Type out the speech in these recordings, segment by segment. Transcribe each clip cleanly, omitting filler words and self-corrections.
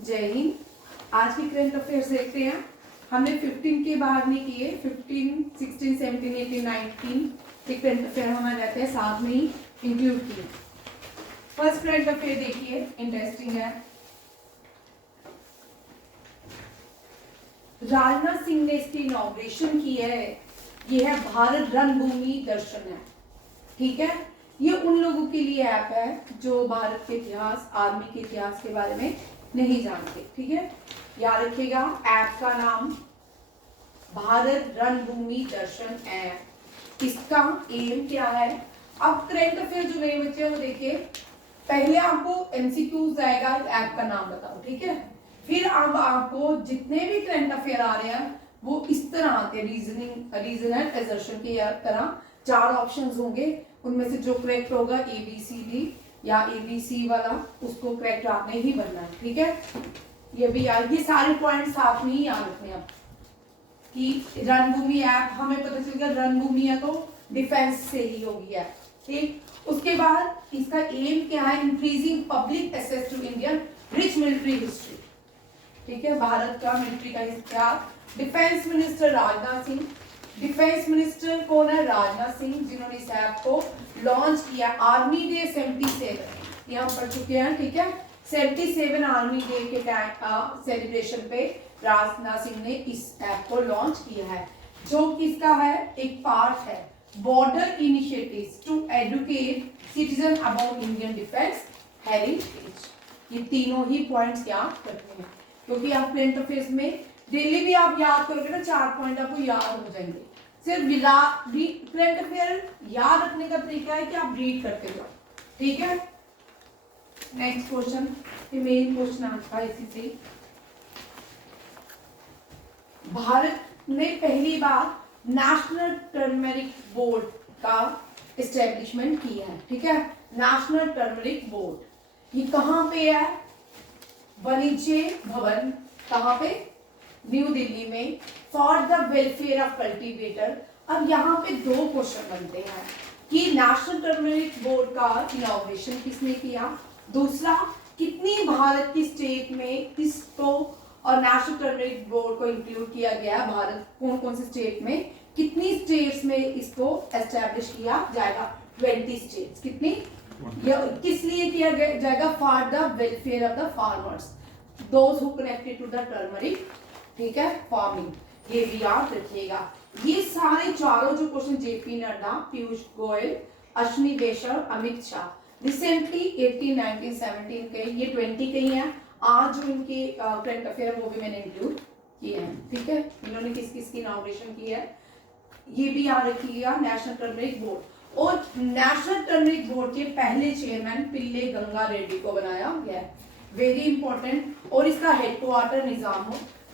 जय हिंद। आज की करंट अफेयर्स देखते हैं। हमने 15 के बाद नहीं किए, 15, 16, 17, 18, 19 के करंट अफेयर हमारे रहते हैं, साथ में ही इंक्लूड किए। फर्स्ट करंट अफेयर देखिए, इंटरेस्टिंग है। राजनाथ सिंह ने इसकी इनॉग्रेशन की है। ये है भारत रणभूमि दर्शन है। ठीक है, ये उन लोगों के लिए ऐप है जो भारत के इतिहास, आर्मी के इतिहास के बारे में नहीं जानते। ठीक है, याद रखिएगा ऐप का नाम भारत रणभूमि दर्शन ऐप। इसका एम क्या है? अब करंट अफेयर जो नए बच्चे हैं वो देखिए, पहले आपको एमसीक्यूज आएगा, ऐप का नाम बताओ। ठीक है, फिर अब आपको जितने भी करंट अफेयर आ रहे हैं वो इस तरह आते हैं, रीजन एंड असर्शन की तरह। 4 ऑप्शंस होंगे, उनमें से जो करेक्ट होगा ABCD या ABC वाला, उसको करेक्ट आपने ही बनना है। ठीक है, ये भी याद, ये सारे पॉइंट्स साथ में ही याद रखने आप कि रणभूमि ऐप, हमें पता चल गया रणभूमि है तो डिफेंस से ही होगी ऐप। ठीक, उसके बाद इसका एम क्या है? Increasing public access to Indian rich military history. ठीक है, भारत का मिलिट्री का इतिहास। Defence minister Rajnath Singh. Defence minister कौन है? राजनाथ सिंह, जिन्होंने इस ऐप को लॉन्च किया। आर्मी डे 77 ये हम पढ़ चुके हैं। ठीक है, 77 आर्मी डे के टाइम सेलिब्रेशन पे राजनाथ सिंह ने इस ऐप को लॉन्च किया है, जो किसका है? एक पार्ट है border initiatives to educate citizen about Indian defence heritage. ये तीनों ही पॉइंट्स याद रखने हैं, क्योंकि आप करंट अफेयर्स में डेली भी आप याद करोगे ना, 4 पॉइंट आपको याद हो जाएंगे। सिर्फ करंट अफेयर याद रखने का तरीका है कि आप रीड करते जाओ। ठीक है, नेक्स्ट क्वेश्चन, ये मेन क्वेश्चन आता है इसी से। भारत ने पहली बार नेशनल टर्मरिक बोर्ड का एस्टेब्लिशमेंट किया है। ठीक है, नेशनल टर्मरिक बोर्ड ये कहां पे है? वाणिज्य भवन, कहां पे? न्यू दिल्ली में, for the welfare of cultivator. अब यहाँ पे 2 क्वेश्चन बनते हैं कि नेशनल टर्मरिक बोर्ड का इनॉग्रेशन किसने किया, दूसरा कितनी भारत की स्टेट में इसको और नेशनल टर्मरिक बोर्ड को इंक्लूड किया गया। भारत कौन कौन से स्टेट में, कितनी स्टेट्स में इसको एस्टेब्लिश किया जाएगा? 20 स्टेट्स। कितनी? किस लिए किया जाएगा? For the welfare of the farmers, those who connected to the turmeric. ठीक है, फार्मिंग, ये भी याद रखिएगा। ये सारे चारों जो क्वेश्चन JP नड्डा, पीयूष गोयल, अश्विनी वैष्णव, अमित शाह रिसेंटली 18, 19, 17 के, ये 20 के ही हैं। आज जो इनके करंट अफेयर वो भी मैंने इंक्लूड किए हैं। ठीक है, इन्होंने किस किस की इनॉग्रेशन की है ये भी याद रखिएगा। नेशनल टर्मरिक बोर्ड, और नेशनल टर्मरिक बोर्ड के पहले चेयरमैन पिल्ले गंगा रेड्डी को बनाया गया, वेरी इंपॉर्टेंट। और इसका हेडक्वार्टर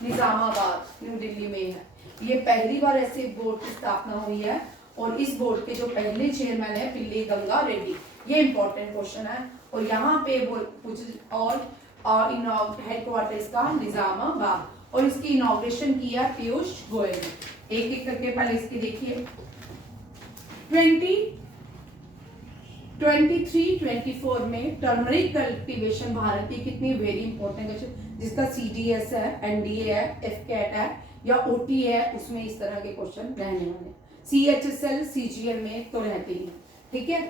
निजामाबाद, न्यू दिल्ली में है। ये पहली बार ऐसे बोर्ड की स्थापना हुई है, और इस बोर्ड के जो पहले चेयरमैन है पिल्ले गंगा रेड्डी। ये इंपॉर्टेंट क्वेश्चन है, और यहाँ पे कुछ और हेडक्वार्टर इसका निजामाबाद, और इसकी इनॉग्रेशन किया पीयूष गोयल ने। एक एक करके पहले इसकी देखिए। 2023-24 में टर्मरिक कल्टीवेशन भारत की कितनी वेरी इंपॉर्टेंट है, जिसका CDS है, NDA है, FCAT है या OT है, उसमें इस तरह के क्वेश्चन रहने वाले। CHSL CGL में तो रहते ही। ठीक है,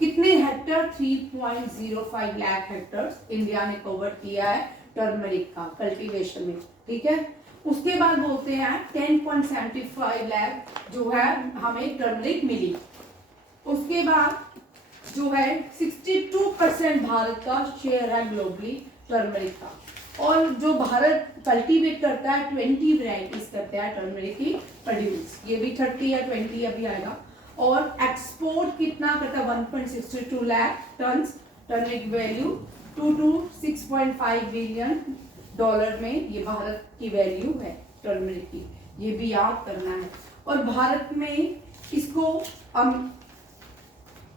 कितने हेक्टर? 3.05 लाख हेक्टर इंडिया ने कवर किया है टर्मरिक का कल्टीवेशन में। ठीक है, उसके बाद बोलते हैं 10.75 लाख जो है हमें टर्मरिक मिली। उसके बाद जो है 62% भारत का शेयर है ग्लोबली टर्मरिक का, और जो भारत कल्टीवेट करता है 20 वैरायटीज करता है टर्मरिक की प्रोड्यूस, ये भी 30 या 20 अभी आएगा। और एक्सपोर्ट कितना करता है? 1.62 लाख tonne turmeric value, 2 to 6.5 billion dollar में ये भारत की वैल्यू है टर्मरिक की, ये भी याद करना है। और भारत में इसको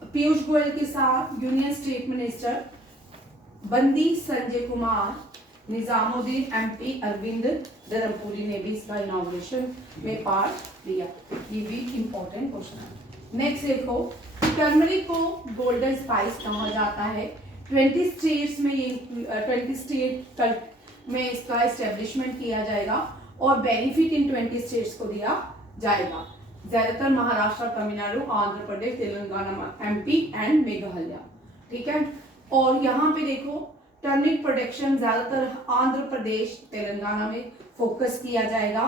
पीयूष गोयल के साथ यूनियन स्टेट मिनिस्टर बंदी संजय कुमार, निजामुद्दीन MP, अरविंद धर्मपुरी ने भी इसका इनॉग्रेशन में पार्ट लिया। ये भी इंपॉर्टेंट क्वेश्चन है। नेक्स्ट देखो, टर्मरिक को गोल्डन स्पाइस कहा जाता है। 20 स्टेट्स में ये 20 स्टेट में इसका एस्टेब्लिशमेंट किया जाएगा और बेनिफिट इन 20 स्टेट्स को दिया जाएगा, ज्यादातर महाराष्ट्र, तमिलनाडु, आंध्र प्रदेश, तेलंगाना, एमपी एंड मेघालय। ठीक है, और यहाँ पे देखो टर्मरिक प्रोडक्शन ज्यादातर आंध्र प्रदेश, तेलंगाना में फोकस किया जाएगा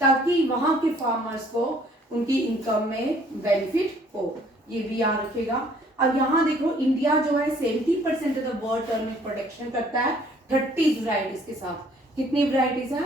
ताकि वहां के फार्मर्स को उनकी इनकम में बेनिफिट हो, ये भी याद रखेगा। अब यहाँ देखो इंडिया जो है 70% of the world turmeric production करता है 30 वैरायटीज के साथ। कितनी वैरायटीज है?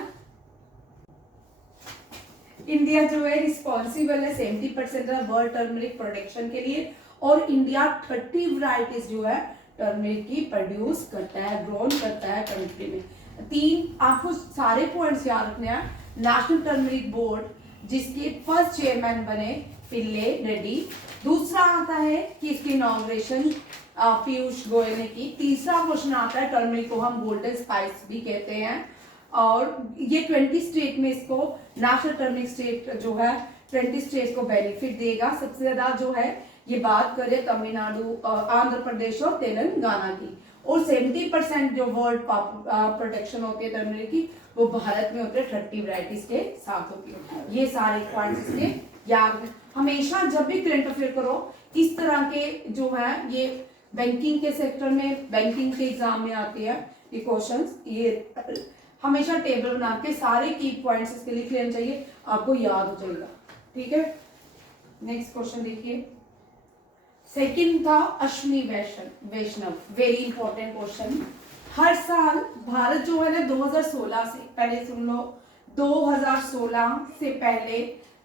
इंडिया जो है रिस्पॉन्सिबल है 70% ऑफ वर्ल्ड टर्मरिक प्रोडक्शन के लिए, और इंडिया 30 वैरायटीज जो है टर्मरिक की प्रोड्यूस करता है, ग्रोन करता है कंट्री में। 3 आपको सारे पॉइंट्स याद रखने हैं। नेशनल टर्मरिक बोर्ड जिसके फर्स्ट चेयरमैन बने पिल्ले रेड्डी। दूसरा आता है कि इसकी इनॉग्रेशन पीयूष गोयल ने की। तीसरा क्वेश्चन आता है टर्मरिक को हम गोल्डन स्पाइस भी कहते हैं, और ये 20 स्टेट में इसको नेशनल टर्मरिक स्टेट जो है 20 स्टेट को बेनिफिट देगा। सबसे ज्यादा जो है ये बात करें तमिलनाडु, आंध्र प्रदेश और तेलंगाना की, और 70% जो वर्ल्ड प्रोडक्शन होती है टर्मरिक की वो भारत में होते हैं 30 वैरायटीज के साथ होती है। ये सारे पॉइंट्स इसके याद हमेशा जब भी करंट अफेयर करो इस तरह के जो है ये बैंकिंग के सेक्टर में, बैंकिंग के एग्जाम में आती है ये क्वेश्चंस, ये हमेशा टेबल बना के सारे की पॉइंट्स इसके लिख लेना चाहिए, आपको याद हो जाएगा। ठीक है, नेक्स्ट क्वेश्चन देखिए। सेकंड था अश्विनी वैष्णव, वेरी इंपॉर्टेंट क्वेश्चन। हर साल भारत जो है ना 2016 से पहले सुन लो, 2016 से पहले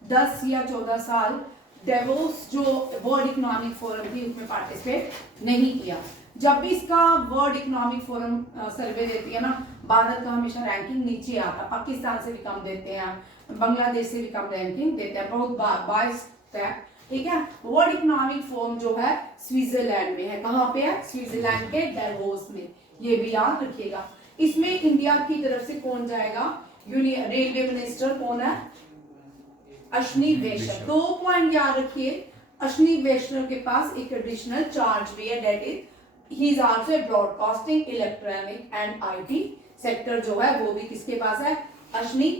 10 या 14 साल डेवोस जो वर्ल्ड इकोनॉमिक फोरम थी उसमें पार्टिसिपेट नहीं किया। जब भी इसका वर्ल्ड इकोनॉमिक फोरम सर्वे देती है ना, भारत का हमेशा रैंकिंग नीचे आता है, पाकिस्तान से भी कम देते हैं, बांग्लादेश से भी कम रैंकिंग देते हैं, बहुत बायस्ड है। ठीक है, वर्ल्ड इकोनॉमिक फोरम जो है स्विट्जरलैंड में है। कहाँ पे है? स्विट्जरलैंड के डेवोस में, ये भी याद रखिएगा। इसमें इंडिया की तरफ से कौन जाएगा? रेलवे मिनिस्टर कौन है? अश्विनी वैष्णव। 2 पॉइंट याद रखिए, अश्विनी वैष्णव के पास एक एडिशनल चार्ज भी है, that is he is also broadcasting, electronic and IT sector जो है वो भी किसके पास है? अश्विनी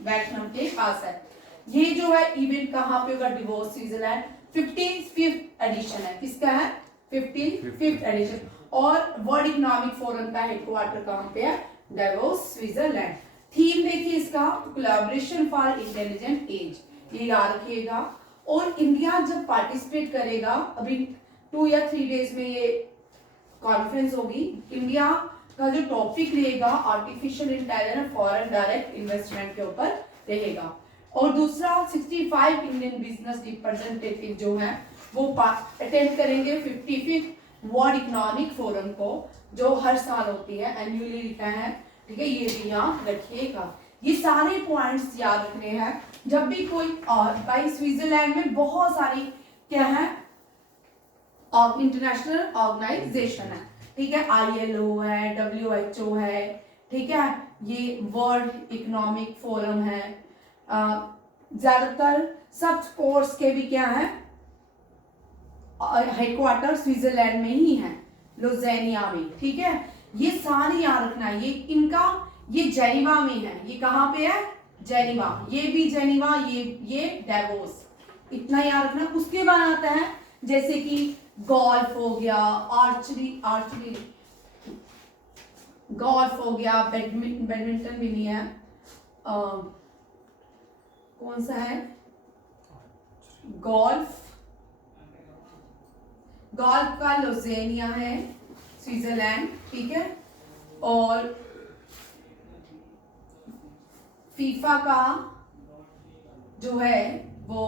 वैष्णव के पास है। ये जो है इवेंट कहाँ पे होगा? DeVos Switzerland. 55th एडिशन है, किसका है? 55th edition. और वर्ल्ड इकोनॉमिक फोरम का हेडक्वार्टर कहाँ पे है? DeVos Switzerland. थीम देखिए इसका, कोलैबोरेशन फॉर इंटेलिजेंट एज, ये याद रखिएगा। और इंडिया जब पार्टिसिपेट करेगा, अभी 2 या 3 डेज में ये कॉन्फ्रेंस होगी, इंडिया का जो टॉपिक रहेगा artificial intelligence foreign direct investment के ऊपर रहेगा। और दूसरा 65 इंडियन बिजनेस रिप्रेजेंटेटिव जो है वो अटेंड करेंगे 55th वर्ल्ड इकोनॉमिक फोरम को, जो हर साल होती है, एनुअली लिखा है। ठीक है, ये भी याद रखिएगा। ये सारे पॉइंट्स याद रखने हैं जब भी कोई, और भाई स्विट्जरलैंड में बहुत सारी क्या है इंटरनेशनल ऑर्गेनाइजेशन है। ठीक है, ILO है, WHO है, ठीक है, ये वर्ल्ड इकोनॉमिक फोरम है। ज्यादातर सब कोर्स के भी क्या है हेडक्वार्टर स्विट्जरलैंड में ही है, लुज़ेनिया में। ठीक है, ये सारे याद रखना है। ये इनका ये जेनीवा में है, ये कहाँ पे है? जेनीवा, ये भी जेनीवा, ये डेवोस, इतना याद रखना। उसके बाद आता है जैसे कि गोल्फ हो गया, आर्चरी गोल्फ हो गया, बैडमिंटन भी नहीं है, कौन सा है? गोल्फ का लुज़ेनिया है, स्विट्जरलैंड। ठीक है, और फीफा का जो है वो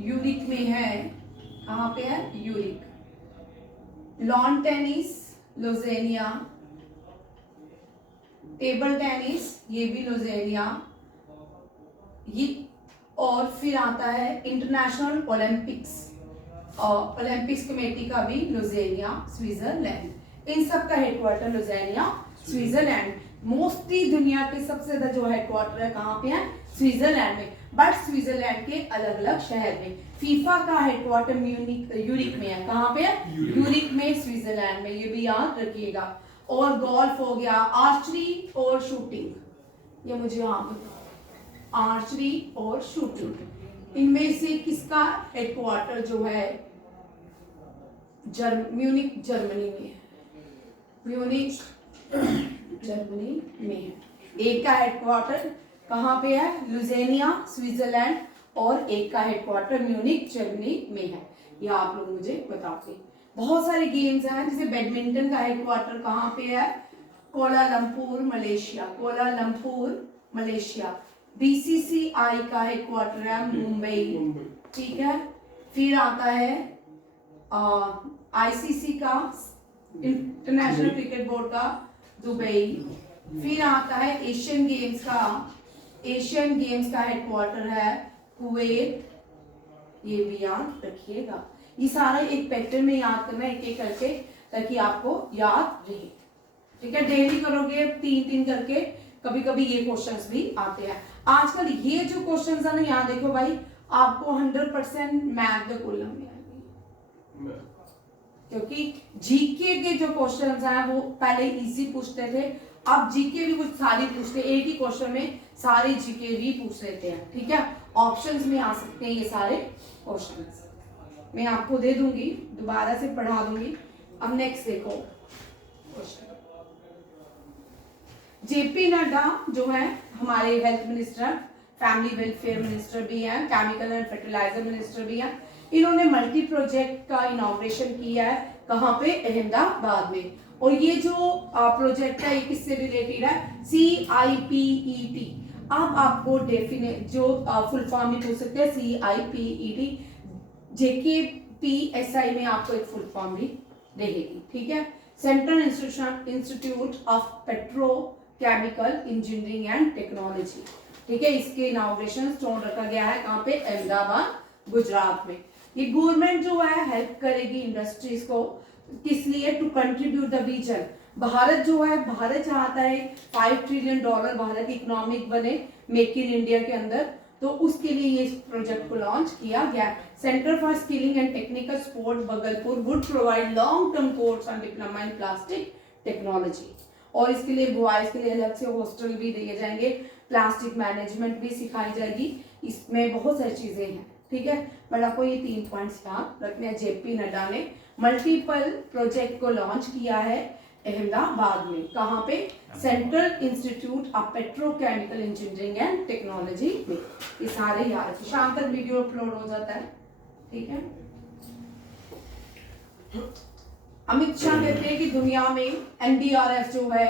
यूरिक में है, कहाँ पे है? यूरिक। Lawn tennis Lausanne, table tennis ये भी लुज़ेनिया, ये। और फिर आता है इंटरनेशनल ओलंपिक्स कमेटी का भी लुज़ेनिया, स्विट्जरलैंड। इन सब का हेडक्वार्टर लुज़ेनिया, स्विट्जरलैंड। मोस्टली दुनिया के सबसे ज्यादा जो हेडक्वार्टर है कहाँ पे है? स्विट्जरलैंड में, बट स्विट्जरलैंड के अलग अलग शहर में। फीफा का हेडक्वार्टर यूरिक में है, कहाँ पे है? यूरिक में, स्विट्जरलैंड में, ये भी याद रखिएगा। और गोल्फ हो गया, आर्चरी और शूटिंग, ये मुझे आप बताओ, आर्चरी और शूटिंग, इनमें से किसका हेडक्वार्टर जो है म्यूनिक जर्मनी में है, म्यूनिक जर्मनी में है। एक का हेडक्वार्टर कहाँ पे है, लुजेनिया स्विट्जरलैंड, और एक का हेडक्वार्टर म्यूनिक जर्मनी में है। ये आप लोग मुझे बताते। बहुत सारे गेम्स हैं, जैसे बैडमिंटन का हेडक्वार्टर कहाँ पे है, Kuala Lumpur Malaysia, Kuala Lumpur Malaysia. BCCI का हेडक्वार्टर है मुंबई, ठीक है। फिर आता है आईसीसी का, इंटरनेशनल क्रिकेट बोर्ड का, दुबई। फिर आता है एशियन गेम्स का, एशियन गेम्स का हेडक्वार्टर है कुवैत, ये भी याद रखिएगा। ये सारा एक पैटर्न में याद करना है, एक एक करके, ताकि आपको याद रहे, ठीक है। डेली करोगे 3-3 करके, कभी कभी ये क्वेश्चंस भी आते हैं। आजकल ये जो क्वेश्चंस है ना, यहाँ देखो भाई, आपको 100% मैथ द कॉलम में आएंगे, क्योंकि जीके के जो क्वेश्चंस हैं वो पहले इजी पूछते थे, अब जीके भी कुछ सारी पूछते, एक ही क्वेश्चन में सारे जीके भी पूछ लेते हैं, ठीक है। ऑप्शंस में आ सकते हैं ये सारे क्वेश्चंस, मैं आपको दे दूंगी, दोबारा से पढ़ा दूंगी। अब नेक्स्ट देखो क्वेश्चन, जेपी नड्डा जो है हमारे health minister, family welfare minister भी हैं, केमिकल एंड फर्टिलाइजर मिनिस्टर भी हैं। इन्होंने मल्टी प्रोजेक्ट का इनॉग्रेशन किया है, कहाँ पे, अहमदाबाद में। और ये जो प्रोजेक्ट है ये किससे रिलेटेड है, CIPET। अब आपको डेफिनेट जो फुल फॉर्म में पूछ सकते हैं, CIPET, JKPSI में आपको एक फुल फॉर्म भी रहेगी, ठीक है। Central institute of petrochemical engineering and technology, ठीक है। इसके इनॉग्रेशन स्टोन रखा गया है कहाँ पे, अहमदाबाद, गुजरात में। ये गवर्नमेंट जो है हेल्प करेगी इंडस्ट्रीज को, किस लिए, to contribute the vision. Bharat जो है, भारत चाहता है $5 ट्रिलियन भारत इकोनॉमिक बने मेक इन इंडिया के अंदर, तो उसके लिए ये प्रोजेक्ट को लॉन्च किया गया। Centre for skilling and technical support Bhagalpur would provide long term course on diploma in plastic technology, और इसके लिए बॉयज के लिए अलग से हॉस्टल भी दिए जाएंगे, प्लास्टिक मैनेजमेंट भी सिखाई जाएगी, इसमें बहुत सारी चीजें हैं, ठीक है। बट आपको ये 3 पॉइंट्स याद रखने हैं। जेपी नड्डा ने मल्टीपल प्रोजेक्ट को लॉन्च किया है अहमदाबाद में, कहाँ पे, central institute of petrochemical engineering and technology में। ये सारे याद, शाम तक वीडियो अपलोड हो जाता है, ठीक है। अमित शाह कहते हैं कि दुनिया में NDRF जो है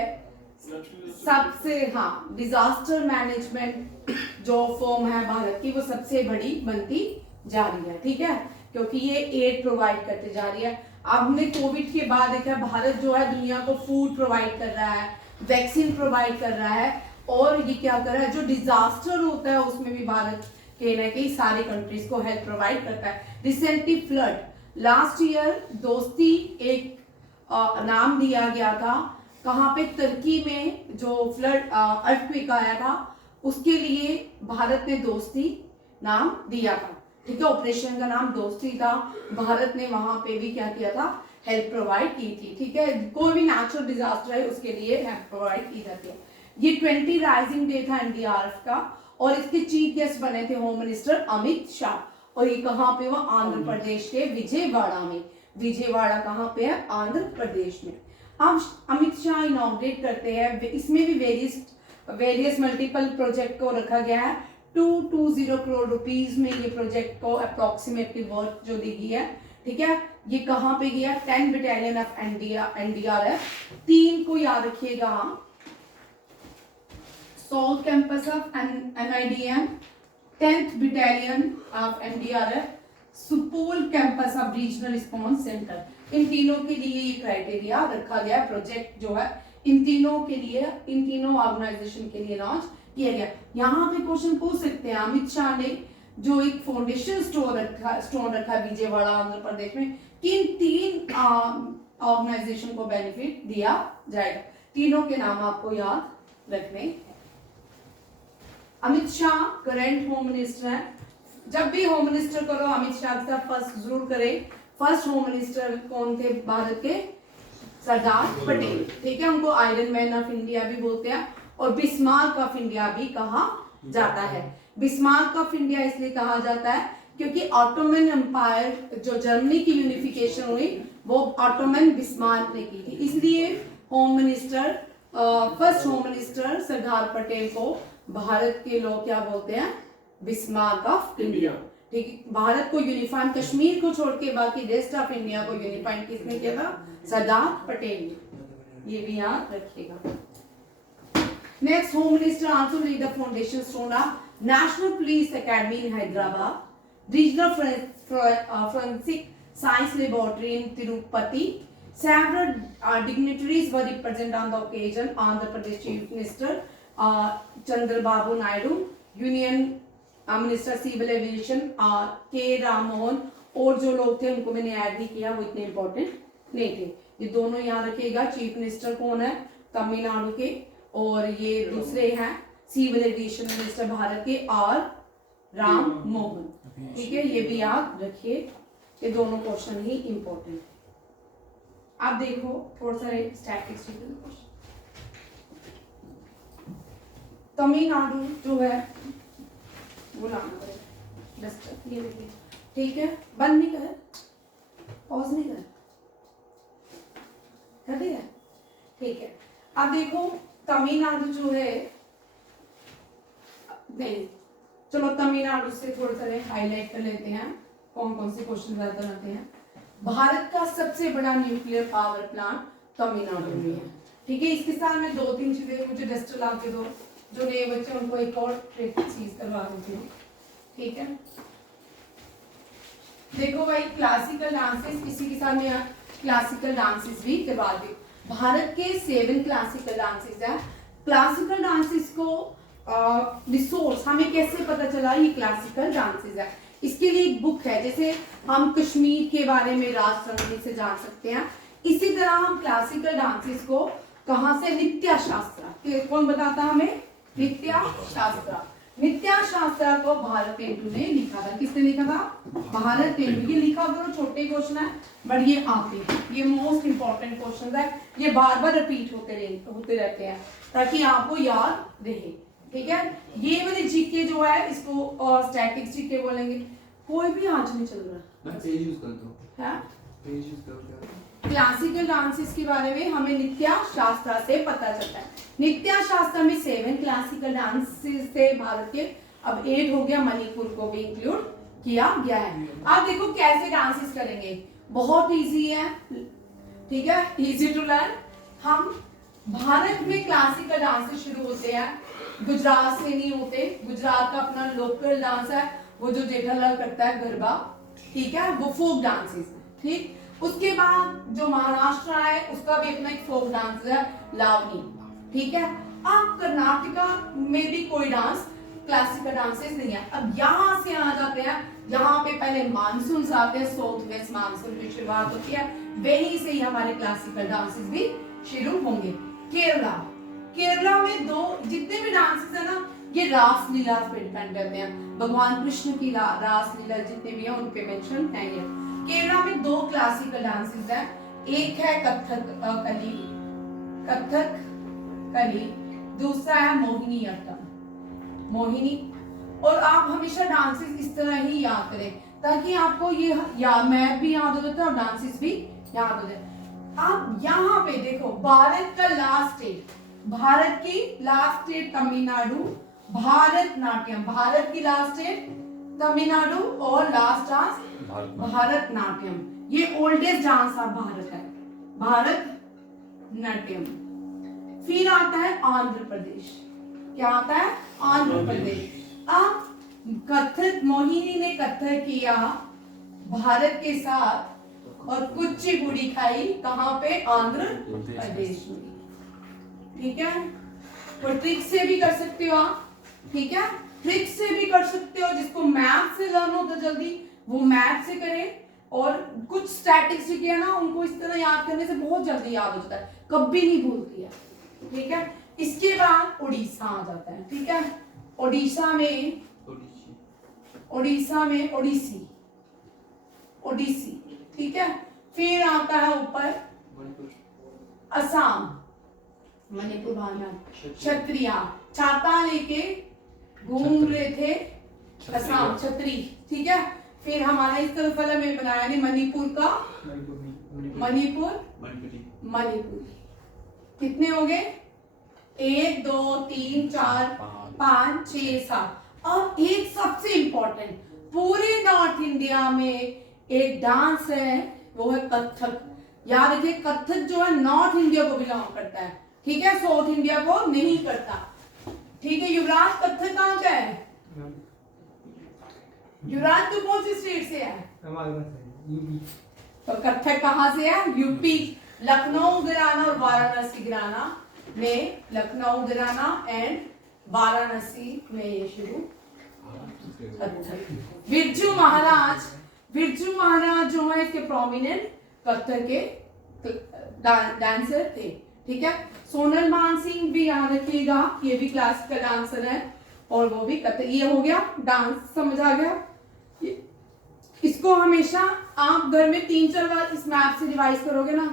सबसे, हाँ, डिजास्टर मैनेजमेंट जो फॉर्म है भारत की, वो सबसे बड़ी बनती जा रही है, ठीक है, क्योंकि ये एड प्रोवाइड करते जा रही है। अब हमने कोविड के बाद देखा भारत जो है दुनिया को फूड प्रोवाइड कर रहा है, वैक्सीन प्रोवाइड कर रहा है, और ये क्या कर रहा है, जो डिजास्टर होता है उसमें भी भारत कहीं ना कहीं सारी कंट्रीज को हेल्प प्रोवाइड करता है। रिसेंटली फ्लड, लास्ट ईयर दोस्ती एक नाम दिया गया था, कहाँ पे, तुर्की में जो फ्लड अर्थक्वेक आया था, उसके लिए भारत ने दोस्ती नाम दिया था, ठीक है। ऑपरेशन का नाम दोस्ती था, भारत ने वहां पे भी क्या किया था, हेल्प प्रोवाइड की थी, ठीक है। कोई भी नेचुरल डिजास्टर है उसके लिए हेल्प प्रोवाइड की जाती है। ये 20 राइजिंग डे था NDRF का, और इसके चीफ गेस्ट बने थे होम मिनिस्टर अमित शाह, और ये कहाँ पे, वो आंध्र प्रदेश के विजयवाड़ा में। विजयवाड़ा कहाँ पे है, आंध्र प्रदेश में। अब अमित शाह इनॉग्रेट करते हैं, इसमें भी वेरियस मल्टीपल प्रोजेक्ट को रखा गया है। 220 करोड़ रुपीज में ये प्रोजेक्ट को अप्रोक्सीमेटली वर्थ जो दी गई है, ठीक है। ये कहाँ पे गया, 10 बटालियन ऑफ NDRF, 3 को याद रखिएगा, south campus of NIDM, 10th battalion of NDRF, Supaul campus of regional response centre. इन तीनों के लिए ये क्राइटेरिया रखा गया, प्रोजेक्ट जो है इन तीनों के लिए, इन तीनों ऑर्गेनाइजेशन के लिए लॉन्च किया गया। यहाँ पे क्वेश्चन पूछ सकते हैं, अमित शाह ने जो एक फाउंडेशन स्टोन रखा है विजयवाड़ा आंध्र प्रदेश में, किन 3 ऑर्गेनाइजेशन को बेनिफिट दिया जाएगा, तीनों के नाम आपको याद रखने। Amit Shah current home minister है, जब भी होम मिनिस्टर करो अमित शाह के साथ फर्स्ट जरूर करें। फर्स्ट होम मिनिस्टर कौन थे भारत के, सरदार पटेल, ठीक है। उनको आयरन मैन ऑफ इंडिया भी बोलते हैं और बिस्मार्क ऑफ इंडिया भी कहा जाता है। बिस्मार्क ऑफ इंडिया इसलिए कहा जाता है क्योंकि ऑटोमन एम्पायर, जो जर्मनी की यूनिफिकेशन हुई, वो ऑटोमन बिस्मार्क ने की थी। इसलिए home minister, first home minister Sardar Patel को भारत के लोग क्या बोलते हैं? बिस्मार्क ऑफ इंडिया, ठीक है। भारत को यूनिफाइड, कश्मीर को छोड़ के बाकी रेस्ट ऑफ इंडिया को यूनिफाइड किसने किया था? सरदार पटेल ने। ये भी याद रखिएगा। Next, home minister also laid the foundation stone of national police academy in Hyderabad, regional forensic science laboratory in Tirupati. Several dignitaries were represented on the occasion. Andhra Pradesh Chief Minister Chandrababu Naidu, Union minister civil aviation K Rammohan, और जो लोग थे उनको मैंने add नहीं किया, वो इतने इंपॉर्टेंट नहीं थे। ये दोनों याद रखिएगा। चीफ मिनिस्टर कौन है? तमिलनाडु के, और ये दूसरे हैं सिविल एविएशन मिनिस्टर भारत के आर राम मोहन, ठीक है। ये भी याद रखिए, ये दोनों क्वेश्चन ही इंपॉर्टेंट। आप देखो थोड़ा सा स्टैटिस्टिकल क्वेश्चन। तमिलनाडु जो है वो लाना पड़ेगा, ये देखिए, ठीक है। बंद नहीं कर, पॉज नहीं कर दिया, ठीक है। अब देखो तमिलनाडु जो है, नहीं चलो तमिलनाडु से थोड़ा सा हाईलाइट कर लेते हैं कौन कौन से क्वेश्चन ज्यादा आते हैं। भारत का सबसे बड़ा न्यूक्लियर पावर प्लांट तमिलनाडु में है, ठीक है। इसके साथ में दो तीन चीजें मुझे डस्ट ला के दो, जो नए बच्चे उनको एक और चीज करवा देती हूँ, ठीक है। देखो भाई, क्लासिकल डांसेस, इसी के साथ में क्लासिकल डांसेस भी करवा दे। भारत के 7 क्लासिकल डांसेस है। क्लासिकल डांसेस को रिसोर्स हमें कैसे पता चला ये क्लासिकल डांसेस है? इसके लिए एक बुक है, जैसे हम कश्मीर के बारे में राज संगीत से जान सकते हैं, इसी तरह हम क्लासिकल डांसेस को कहाँ से? नित्य शास्त्र। कौन बताता हमें? नित्य शास्त्र। नित्य शास्त्र को भारत तेंदुले ने लिखा था। किसने लिखा था? भारत तेंदुले। ये लिखा करो, छोटे क्वेश्चन है बट ये आते हैं, ये मोस्ट इंपॉर्टेंट क्वेश्चन है, ये बार बार रिपीट होते रहते हैं ताकि आपको याद रहे, ठीक है। ये वाली जीके जो है इसको स्टैटिक्स जीके बोलेंगे। कोई भी आज नहीं चल रहा, पेज यूज कर दो, है पेज यूज करो। क्लासिकल डांसेस के बारे में हमें नित्य शास्त्र से पता चलता है। नित्य शास्त्र में 7 क्लासिकल डांसेस थे भारत के, अब 8 हो गया, मणिपुर को भी इंक्लूड किया गया है। अब देखो कैसे डांसेस करेंगे, बहुत इजी है, ठीक है, इजी टू लर्न। हम भारत में क्लासिकल डांसेस शुरू होते हैं, गुजरात से नहीं होते। गुजरात का अपना लोकल डांस है, वो जो जेठालाल करता है गरबा, ठीक है, वो फोक डांसेस, ठीक। उसके बाद जो महाराष्ट्र है उसका भी अपना एक फोक डांस है, लावनी, ठीक है। अब कर्नाटका में भी कोई डांस क्लासिकल डांसेस नहीं है। अब यहाँ से आ जाते हैं, यहाँ पे पहले मानसून आते हैं, साउथ वेस्ट मानसून की शुरुआत होती है, वहीं से ही हमारे क्लासिकल डांसेस भी शुरू होंगे। केरला, केरला में दो जितने भी डांसेस है ना, ये रास लीला पे डिपेंड करते हैं, भगवान कृष्ण की रास लीला जितने भी हैं उन पे मेंशन है। ये केरला में 2 क्लासिकल डांसेस हैं, एक है कथक कली, दूसरा है मोहिनी अट्टम, मोहिनी। और आप हमेशा डांसेस इस तरह ही याद करें ताकि आपको ये मैप भी याद हो जाता है और डांसेस भी याद हो जाए। आप यहाँ पे देखो, भारत का लास्ट स्टेट, भारत की लास्ट स्टेट तमिलनाडु, भारत नाट्यम, भारत की लास्ट स्टेट तमिलनाडु और लास्ट डांस भारत नाट्यम। ये ओल्डेस्ट डांस ऑफ भारत है, भारत नाट्यम। फिर आता है आंध्र प्रदेश, क्या आता है? आंध्र प्रदेश। अब कथक, मोहिनी ने कथक किया भारत के साथ और कुचिपुड़ी खाई कहाँ पे? आंध्र प्रदेश में, ठीक है। और ट्रिक से भी कर सकते हो आप, ठीक है, ट्रिक से भी कर सकते हो। जिसको मैथ से लर्न हो तो जल्दी वो मैथ से करे, और कुछ स्टैटिस्टिक्स है ना, उनको इस तरह याद करने से बहुत जल्दी याद हो जाता है, कभी नहीं भूलती है, ठीक है। इसके बाद उड़ीसा आ जाता है, ठीक है। उड़ीसा में ओडिसी, ठीक है। फिर आता है ऊपर असम, मणिपुर भाना, क्षत्रिया, छाता लेके घूम रहे थे, असम छतरी, ठीक है। फिर हमारा इस तरफ वाला में बनाया नहीं, मणिपुर का, मणिपुरी। कितने हो गए? 1 2 3 4 5 6 7। और एक सबसे इंपॉर्टेंट, पूरे नॉर्थ इंडिया में एक डांस है, वो है कथक। याद रखिए, कथक जो है नॉर्थ इंडिया को बिलोंग करता है, ठीक है, साउथ इंडिया को नहीं करता, ठीक है। युवराज, कथक कहाँ का है? युवराज तो कौन सी स्टेट से है? यूपी। तो कथक कहाँ से है? यूपी, लखनऊ घराना और वाराणसी घराना में, लखनऊ घराना एंड वाराणसी में ये शुरू। बिरजू महाराज, बिरजू महाराज जो है इसके प्रोमिनेंट कथक के डांसर थे, ठीक है। सोनल मान सिंह भी याद रखिएगा, ये भी क्लासिकल डांसर है और वो भी कथक। ये हो गया डांस, समझ आ गया। इसको हमेशा आप घर में 3-4 बार इस मैप से रिवाइज करोगे ना,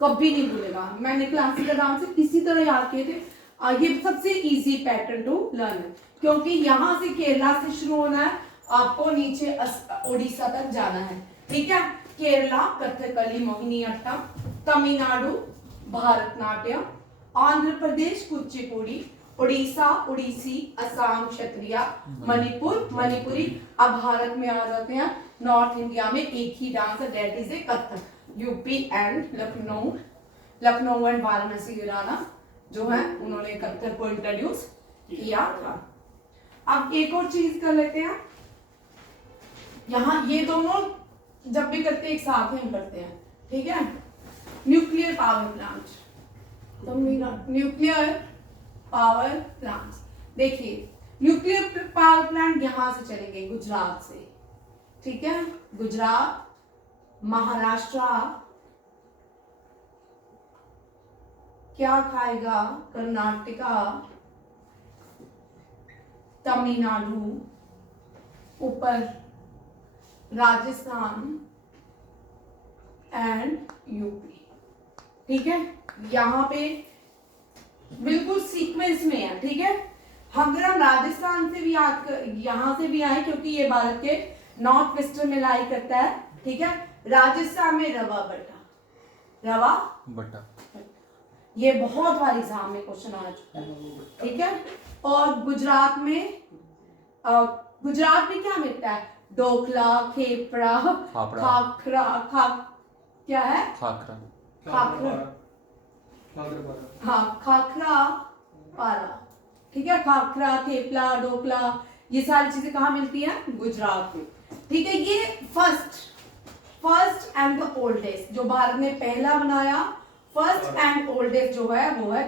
कभी नहीं भूलेगा। मैंने क्लासिकल डांस इसी तरह याद किए थे। ये सबसे इजी पैटर्न टू लर्न, क्योंकि यहाँ से केरला से शुरू होना है, आपको नीचे उड़ीसा तक जाना है, ठीक है। केरला कथकली मोहिनीअट्टम, तमिलनाडु भारतनाट्यम, आंध्र प्रदेश कुचिपुड़ी, उड़ीसा उड़ीसी, असम क्षत्रिया, मणिपुर मणिपुरी। अब भारत में आ जाते हैं, नॉर्थ इंडिया में एक ही डांस है, that is a Kathak. UP and Lucknow and Varanasi घराना जो है उन्होंने कथक को इंट्रोड्यूस किया था। अब एक और चीज कर लेते हैं, यहाँ ये दोनों जब भी करते हैं एक साथ में करते हैं, ठीक है। न्यूक्लियर पावर प्लांट, तो न्यूक्लियर पावर प्लांट, देखिए न्यूक्लियर पावर प्लांट यहां से चलेंगे गुजरात से, ठीक है। गुजरात, महाराष्ट्र क्या खाएगा, कर्नाटका, तमिलनाडु, ऊपर राजस्थान एंड यूपी, ठीक है। यहाँ पे बिल्कुल सीक्वेंस में है, ठीक है। अगर हम राजस्थान से भी यहाँ से भी आए, क्योंकि ये भारत के नॉर्थ वेस्टर्न में लाई करता है, ठीक है। राजस्थान में रवा बट्टा, ये बहुत बार एग्जाम में क्वेश्चन आ चुका है, ठीक है। और गुजरात में क्या मिलता है? ढोकला, खेपड़ा, खाखरा, क्या है? खाखरा, हाँ, खाखरा पारा, ठीक है। खाखरा, थेपला, ढोकला, ये सारी चीजें कहाँ मिलती हैं? गुजरात में, ठीक है। ये फर्स्ट एंड द ओल्डेस्ट, जो भारत ने पहला बनाया, फर्स्ट एंड ओल्डेस्ट जो है वो है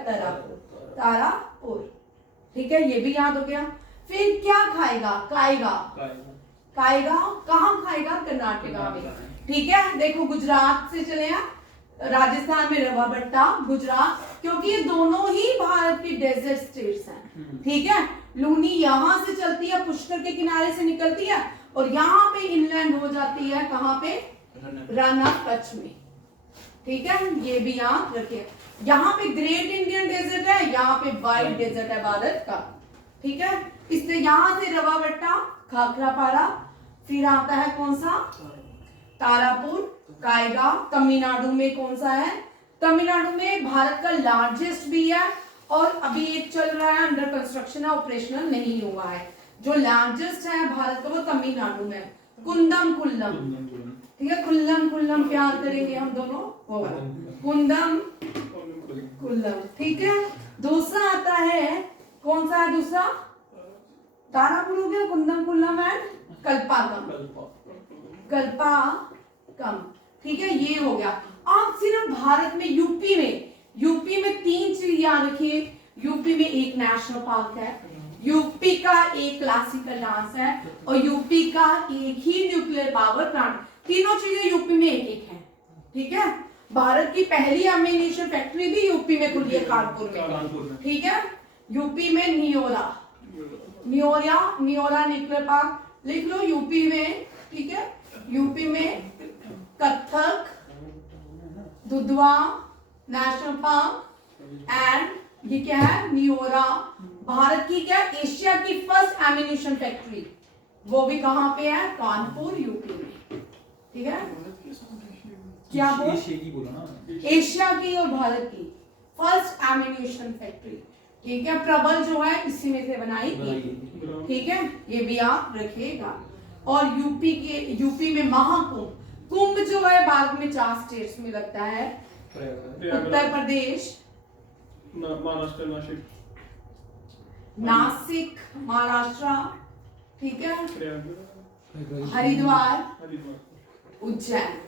तारापुर, ठीक है। ये भी याद हो गया। फिर क्या खाएगा? खाएगा कहाँ खाएगा? कर्नाटका में, ठीक है। देखो गुजरात से चले हैं, राजस्थान में रवा बट्टा, गुजरात, क्योंकि ये दोनों ही भारत के डेजर्ट स्टेट्स हैं, ठीक है। लूनी यहाँ से चलती है, पुष्कर के किनारे से निकलती है और यहाँ पे इनलैंड हो जाती है, कहाँ पे? रन ऑफ कच्छ में, ठीक है। ये भी याद रखिए। यहाँ पे ग्रेट इंडियन डेजर्ट है, यहाँ पे वाइट डेजर्ट है भारत का, ठीक है। इसलिए यहाँ से रवा बट्टा, खाखरा पारा, फिर आता है कौन सा? तारापुर, कायगा। तमिलनाडु में कौन सा है? तमिलनाडु में भारत का लार्जेस्ट भी है और अभी एक चल रहा है, अंडर कंस्ट्रक्शन है, ऑपरेशनल नहीं हुआ है। जो लार्जेस्ट है भारत का वो तमिलनाडु में, कुंदम कुल्लम, ठीक है। कुल्लम कुल्लम प्यार करेंगे हम दोनों, वो कुंदम कुल्लम, ठीक है। दूसरा आता है, कौन सा है दूसरा? तारापुर हो गया, कुंदम कुल्लम एंड कल्पाकम, ठीक है। ये हो गया। अब सिर्फ भारत में यूपी में 3 चीज याद रखिए। यूपी में एक नेशनल पार्क है, यूपी का एक क्लासिकल डांस है और यूपी का एक ही न्यूक्लियर पावर प्लांट। तीनों चीजें यूपी में एक है, ठीक है। भारत की पहली एमिनेशन फैक्ट्री भी यूपी में खुली है, कानपुर में, ठीक है। यूपी में नियोरा न्यूक्लियर पार्क लिख लो यूपी में, ठीक है। यूपी में Kathak, Dudhwa, national park and ये क्या है, नियोरा। भारत की क्या, एशिया की फर्स्ट एम्यूनिशन फैक्ट्री, वो भी कहाँ पे है, कानपुर यूपी में। ठीक है, क्या बोल, एशिया की बोला ना, एशिया की और भारत की फर्स्ट एम्यूनिशन फैक्ट्री। ठीक है, प्रबल जो है इसी में से बनाई गई। ठीक है, ये भी आप रखिएगा। और यूपी में महाकुंभ, कुंभ जो है भारत में 4 स्टेट्स में लगता है, उत्तर प्रदेश, महाराष्ट्र, नासिक महाराष्ट्र, ठीक है, प्रयागराज, हरिद्वार, हरिद्वार। उज्जैन।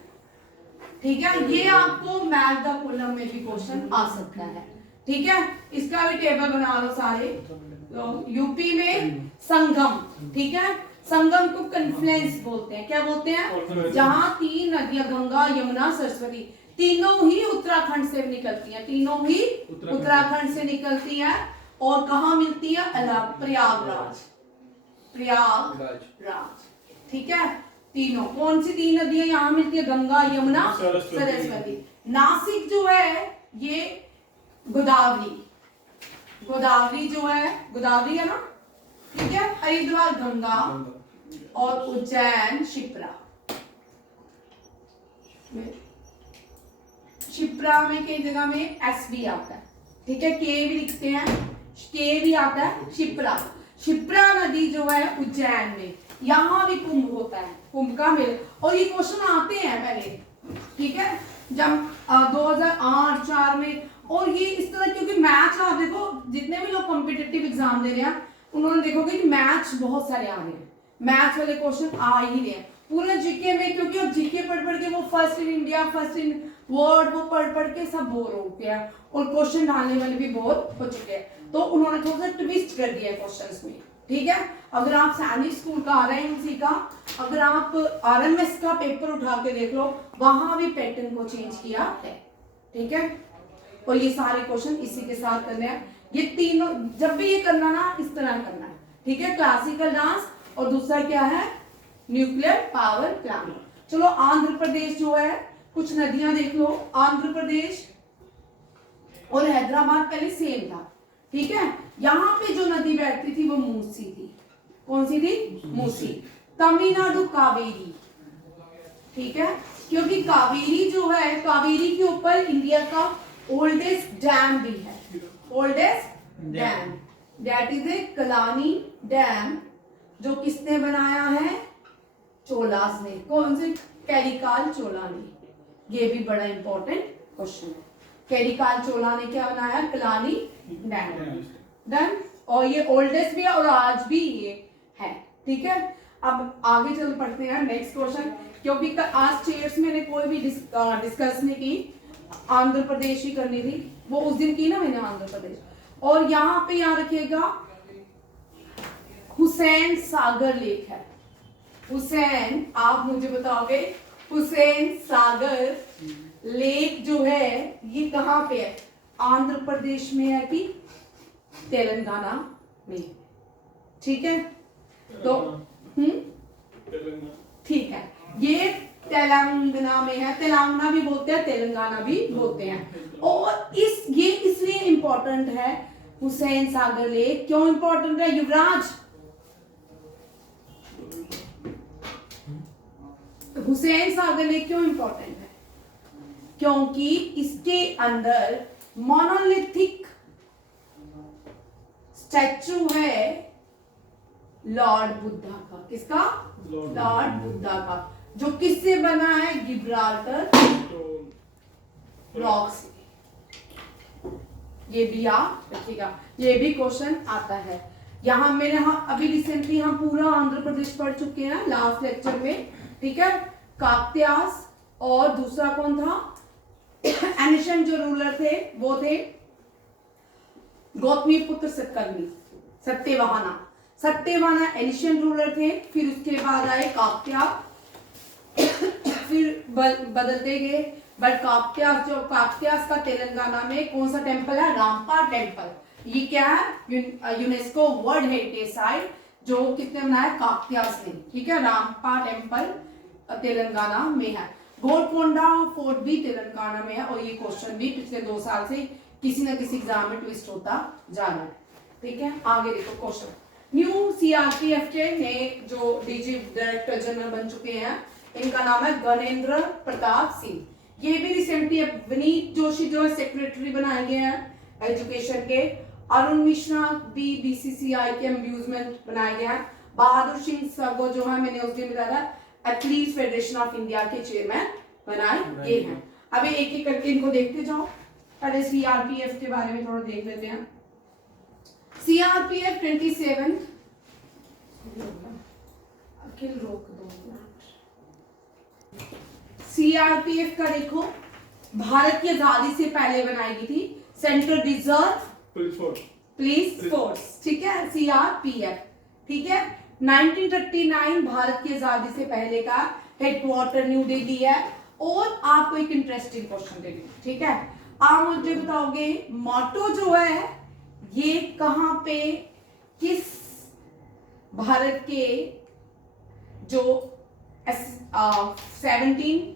ठीक है, ये आपको मैथ द कॉलम में भी क्वेश्चन आ सकता है। ठीक है, इसका भी टेबल बना लो सारे। तो यूपी में संगम, ठीक है, संगम को कन्फ्लुएंस बोलते हैं। क्या बोलते हैं, जहां 3 नदियां गंगा यमुना सरस्वती तीनों ही उत्तराखंड से निकलती हैं, तीनों ही उत्तराखंड से निकलती हैं। और कहाँ मिलती है, प्रयागराज, प्रयागराज। ठीक है, तीनों, कौन सी 3 नदियां यहाँ मिलती है, गंगा यमुना सरस्वती। नासिक जो है ये गोदावरी, गोदावरी जो है, गोदावरी है ना, ठीक है। हरिद्वार गंगा और उज्जैन शिप्रा। शिप्रा में कई जगह में एस भी आता है, ठीक है, के भी लिखते हैं, के भी आता है। शिप्रा, शिप्रा नदी जो है उज्जैन में, यहाँ भी कुंभ होता है, कुंभ का मेला। और ये क्वेश्चन आते हैं पहले, ठीक है, जब 2008-4 में। और ये इस तरह, क्योंकि मैच आप देखो, जितने भी लोग कॉम्पिटिटिव एग्जाम दे रहे हैं उन्होंने देखोगे कि मैच बहुत सारे आ रहे हैं, मैच वाले क्वेश्चन आ ही रहे हैं पूरे जीके में। क्योंकि अब जीके पढ़ के वो first in India, first in world, वो पढ़ के सब बोर हो गए हैं और क्वेश्चन डालने वाले भी बोर हो चुके हैं। तो उन्होंने थोड़ा सा ट्विस्ट कर दिया है क्वेश्चंस में। ठीक है, अगर आप सैनिक स्कूल का RIMC का, अगर आप RMS का पेपर उठा के देख लो, वहां भी पैटर्न को चेंज किया है। ठीक है, और ये सारे क्वेश्चन इसी के साथ करने हैं। ये तीनों जब भी ये करना ना, इस तरह करना है। ठीक है, क्लासिकल डांस और दूसरा क्या है, न्यूक्लियर पावर प्लांट। चलो आंध्र प्रदेश जो है, कुछ नदियां देख लो। आंध्र प्रदेश और हैदराबाद पहले सेम था। ठीक है, यहाँ पे जो नदी बैठती थी वो मूसी थी। कौन सी थी, मूसी। तमिलनाडु कावेरी। ठीक है, क्योंकि कावेरी जो है, कावेरी के ऊपर इंडिया का ओल्डेस्ट डैम भी है, oldest dam, that is a Kalani dam, जो किसने बनाया है, चोलास ने। कौन से, कैरिकाल चोला ने। ये भी बड़ा इंपॉर्टेंट क्वेश्चन है, कैरिकाल चोला ने क्या बनाया, कलानी डैम। डन, और ये ओल्डेस्ट भी है और आज भी ये है। ठीक है, अब आगे चल पढ़ते हैं नेक्स्ट क्वेश्चन, क्योंकि आज स्टेट्स मैंने कोई भी डिस्कस नहीं की, आंध्र प्रदेश ही करनी थी, वो उस दिन की ना मैंने आंध्र प्रदेश। और यहाँ पे याद रखिएगा हुसैन सागर लेक है। हुसैन, आप मुझे बताओगे हुसैन सागर लेक जो है ये कहाँ पे है, आंध्र प्रदेश में है कि तेलंगाना में। ठीक है, तो ठीक है, ये तेलंगाना में है, तेलंगाना भी बोलते हैं, तेलंगाना भी बोलते हैं। और ये इसलिए इंपॉर्टेंट है हुसैन सागर लेक। क्यों इंपॉर्टेंट है युवराज, हुसैन सागर लेक क्यों इंपॉर्टेंट है, क्योंकि इसके अंदर मोनोलिथिक स्टैचू है लॉर्ड बुद्धा का। किसका, लॉर्ड बुद्धा का, जो किससे बना है, गिब्राल्टर रॉक से। ये भी आप रखिएगा, ये भी क्वेश्चन आता है। यहाँ मैंने अभी रिसेंटली हम पूरा आंध्र प्रदेश पढ़ चुके हैं लास्ट लेक्चर में। ठीक है, काकत्यास और दूसरा कौन था, एनिशन जो रूलर थे वो थे गौतमी पुत्र सत्यवाहना। सत्यवाहना एनिशियन रूलर थे। फिर उसके बाद आए काकत्यास, फिर बदलते गए। बट काकत्यास, जो काकत्यास का तेलंगाना में कौन सा टेम्पल है, रामपा टेम्पल। ये क्या है, यूनेस्को वर्ल्ड हेरिटेज साइट, जो किसने बनाया, काकत्यास ने। ठीक है, रामपा टेम्पल तेलंगाना में है। गोलकोंडा फोर्ट भी तेलंगाना में है और ये क्वेश्चन भी पिछले 2 साल से किसी न किसी एग्जाम में ट्विस्ट होता जा रहा है। ठीक है, आगे देखो क्वेश्चन। न्यू सीआरपीएफ के नए जो डीजी डायरेक्टर जनरल बन चुके हैं, इनका नाम है गणेंद्र प्रताप सिंह। ये भी रिसेंटली विनीत जोशी जो है सेक्रेटरी बनाए गए हैं एजुकेशन के। अरुण मिश्रा भी बीसीसीआई के एम्ब्यूजमेंट बनाए गए हैं। बहादुर सिंह सगो जो है, मैंने उस दिन बताया था, एथलीट फेडरेशन ऑफ इंडिया के चेयरमैन बनाए गए हैं। अब एक एक करके इनको देखते जाओ। पहले सीआरपीएफ के बारे में थोड़ा देख लेते हैं। सीआरपीएफ 27 अखिल रोक दो। सीआरपीएफ का देखो, भारत की आजादी से पहले बनाई गई थी, सेंट्रल रिजर्व पुलिस फोर्स। ठीक है, सीआरपीएफ। ठीक है, 1939 भारत की आजादी से पहले का हेडक्वार्टर न्यू दिल्ली है। और आपको एक इंटरेस्टिंग क्वेश्चन दे दूं, ठीक है, आप मुझे बताओगे मोटो जो है ये कहां पे, किस भारत के जो 17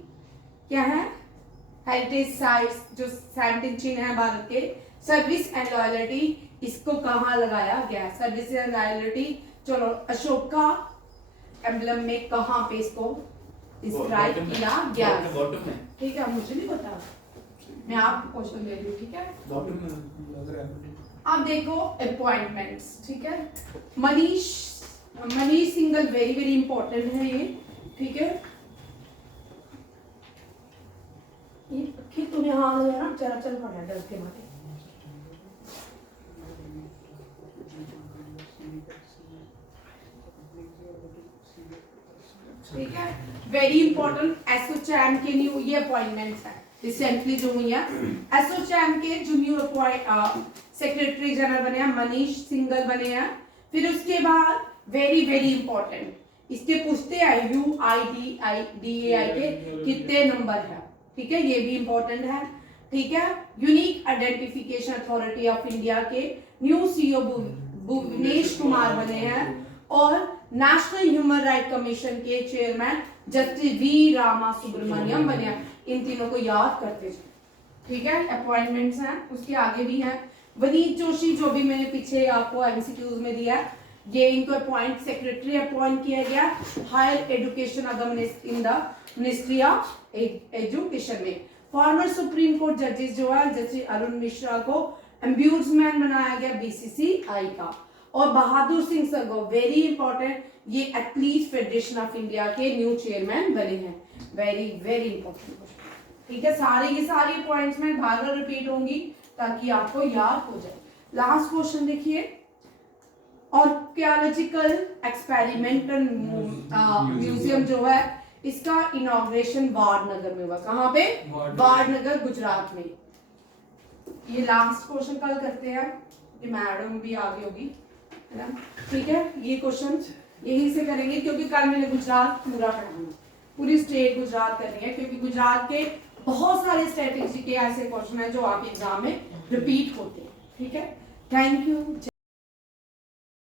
क्या है हेरिटेज साइट्स, जो 17 चिन्ह है भारत के, सर्विस एंड लॉयल्टी, इसको कहां लगाया गया है? सर्विस एंड लॉयल्टी, चलो अशोका एम्बलम में कहां पे इसको डिस्क्राइब किया गया है? ठीक है, मुझे नहीं पता, मैं आपको क्वेश्चन दे रही हूँ। ठीक है, अब देखो अपॉइंटमेंट्स। ठीक है, Manish Singhal very very important है ये। ठीक है, ये तुम्हें हाँ ना चल चल पड़ा डर के मारे। ठीक है, वेरी इंपॉर्टेंट एसोचैम के न्यू ये अपॉइंटमेंट्स है रिसेंटली जो हुई है। एसोचैम के जो न्यू सेक्रेटरी जनरल बने हैं मनीष सिंघल बने हैं। फिर उसके बाद वेरी वेरी इंपॉर्टेंट इसके पूछते हैं UIDAI के कितने नंबर है। ठीक है, ये भी इंपॉर्टेंट है। ठीक है, unique identification authority of India के न्यू CEO भुवनेश कुमार बने हैं। और नेशनल ह्यूमन राइट कमीशन के chairman justice V Rama Subramanian बने हैं। इन तीनों को याद करते जाओ। ठीक है, अपॉइंटमेंट्स हैं, उसके आगे भी हैं। विनीत जोशी जो भी मैंने पीछे आपको MCQs में दिया है, ये इनको सेक्रेटरी अपॉइंट किया गया higher education in the ministry of education में। फॉर्मर सुप्रीम कोर्ट जजेस जो है जस्टिस अरुण मिश्रा को एम्ब्यूजमैन बनाया गया BCCI का। और बहादुर सिंह सगो वेरी इंपॉर्टेंट, ये एथलीट फेडरेशन ऑफ इंडिया के न्यू चेयरमैन बने हैं। Very very important. ठीक है, सारे के सारे पॉइंट्स में बार बार रिपीट होंगी ताकि आपको याद हो जाए। लास्ट क्वेश्चन देखिए, आर्कियोलॉजिकल एक्सपेरिमेंटल म्यूजियम जो है इसका इनॉग्रेशन वाडनगर में हुआ। कहाँ पे? वाडनगर गुजरात में। ये लास्ट क्वेश्चन कल करते हैं, ये मैडम भी आ गई होगी, है ना? ठीक है, ये क्वेश्चन यहीं से करेंगे क्योंकि कल मैंने गुजरात पूरा पढ़ाना, पूरी स्टेट गुजरात करनी है क्योंकि गुजरात के बहुत सारे स्ट्रेटेजी के ऐसे क्वेश्चन हैं जो आपके एग्जाम में रिपीट होते हैं। ठीक है, थैंक यू।